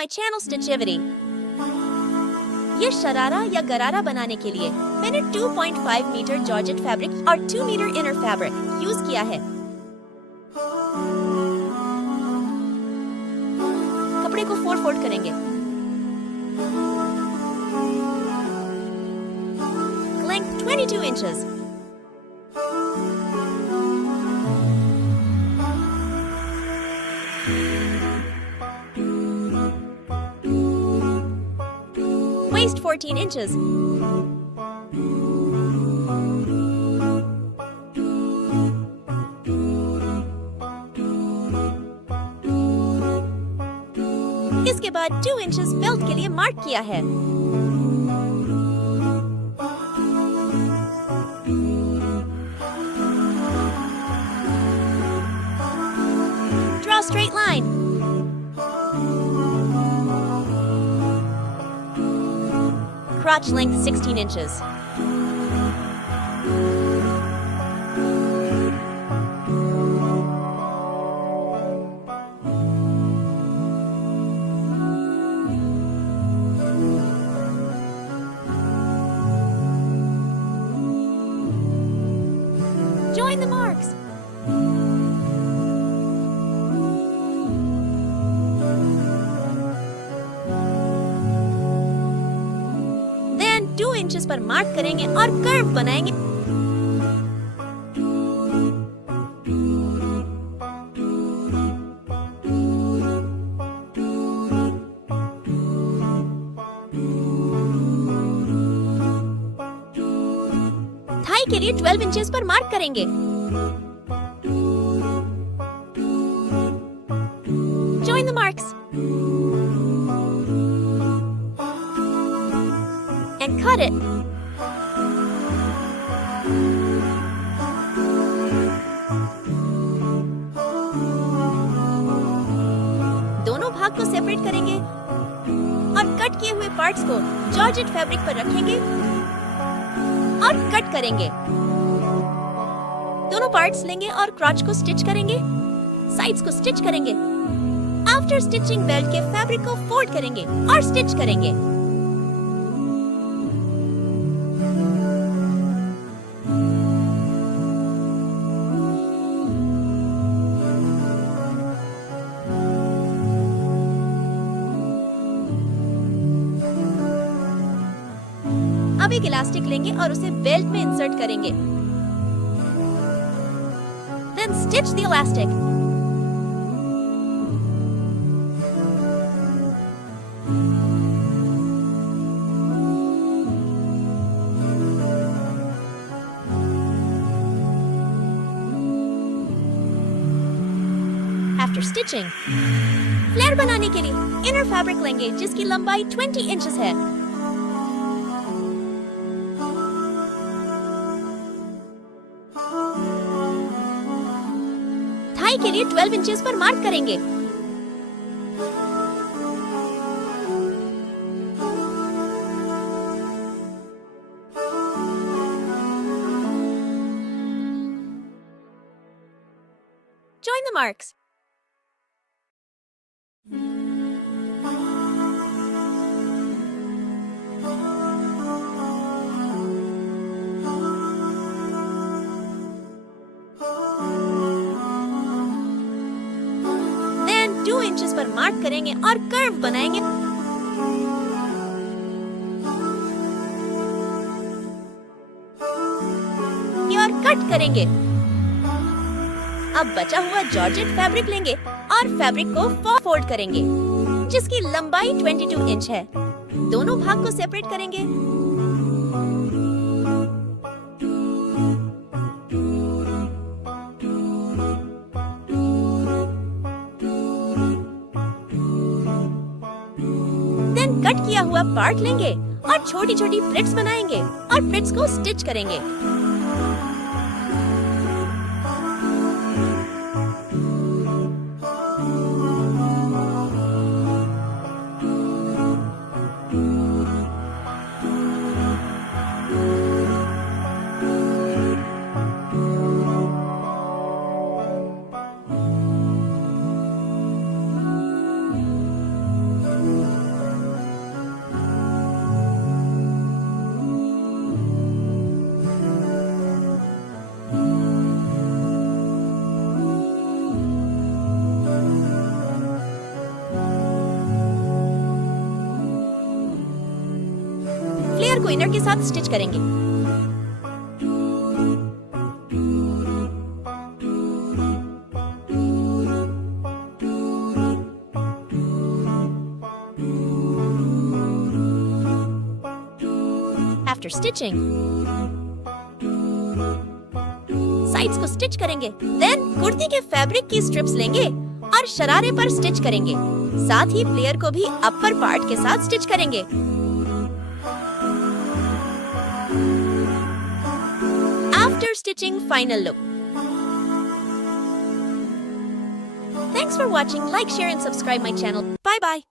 my channel Stitchivity. ये शरारा या गरारा बनाने के लिए मैंने 2.5 मीटर जॉर्जेट फैब्रिक और 2 मीटर इनर फैब्रिक यूज किया है। कपड़े को फोल्ड करेंगे। Length 22 inches. Waist 14 inches. इसके बाद 2 inches बेल्ट के लिए मार्क किया है। Draw straight line. Crotch length 16 inches. Join the marks. Then 2 inches पर मार्क करेंगे और कर्व बनाएंगे। थाई के लिए 12 इंचेस पर मार्क करेंगे। Join the marks. And cut it. दोनों भाग को सेपरेट करेंगे और कट किए हुए पार्ट्स को जॉर्जेट फैब्रिक पर रखेंगे और कट करेंगे। दोनों पार्ट्स लेंगे और क्रॉच को स्टिच करेंगे, साइड्स को स्टिच करेंगे। आफ्टर स्टिचिंग बेल्ट के फैब्रिक को फोल्ड करेंगे और स्टिच करेंगे। अब एक इलास्टिक लेंगे और उसे बेल्ट में इंसर्ट करेंगे। Then stitch the elastic. After stitching, flare बनाने के लिए इनर फैब्रिक लेंगे जिसकी लंबाई 20 इंचेस है। थाई के लिए 12 इंचेस पर मार्क करेंगे। Join the marks. Then 2 इंचेस पर मार्क करेंगे और कर्व बनाएंगे। और कट करेंगे। अब बचा हुआ जॉर्जेट फैब्रिक लेंगे और फैब्रिक को फोल्ड करेंगे जिसकी लंबाई 22 इंच है। दोनों भाग को सेपरेट करेंगे। देन कट किया हुआ पार्ट लेंगे और छोटी छोटी प्लिट्स बनाएंगे और प्लिट्स को स्टिच करेंगे। आउटर को इनर के साथ स्टिच करेंगे। After stitching, साइड्स को स्टिच करेंगे। देन कुर्ती के फैब्रिक की स्ट्रिप्स लेंगे और शरारे पर स्टिच करेंगे। साथ ही फ्लेयर को भी अपर पार्ट के साथ स्टिच करेंगे। After stitching, final look. Thanks for watching. Like, share and subscribe my channel. Bye bye.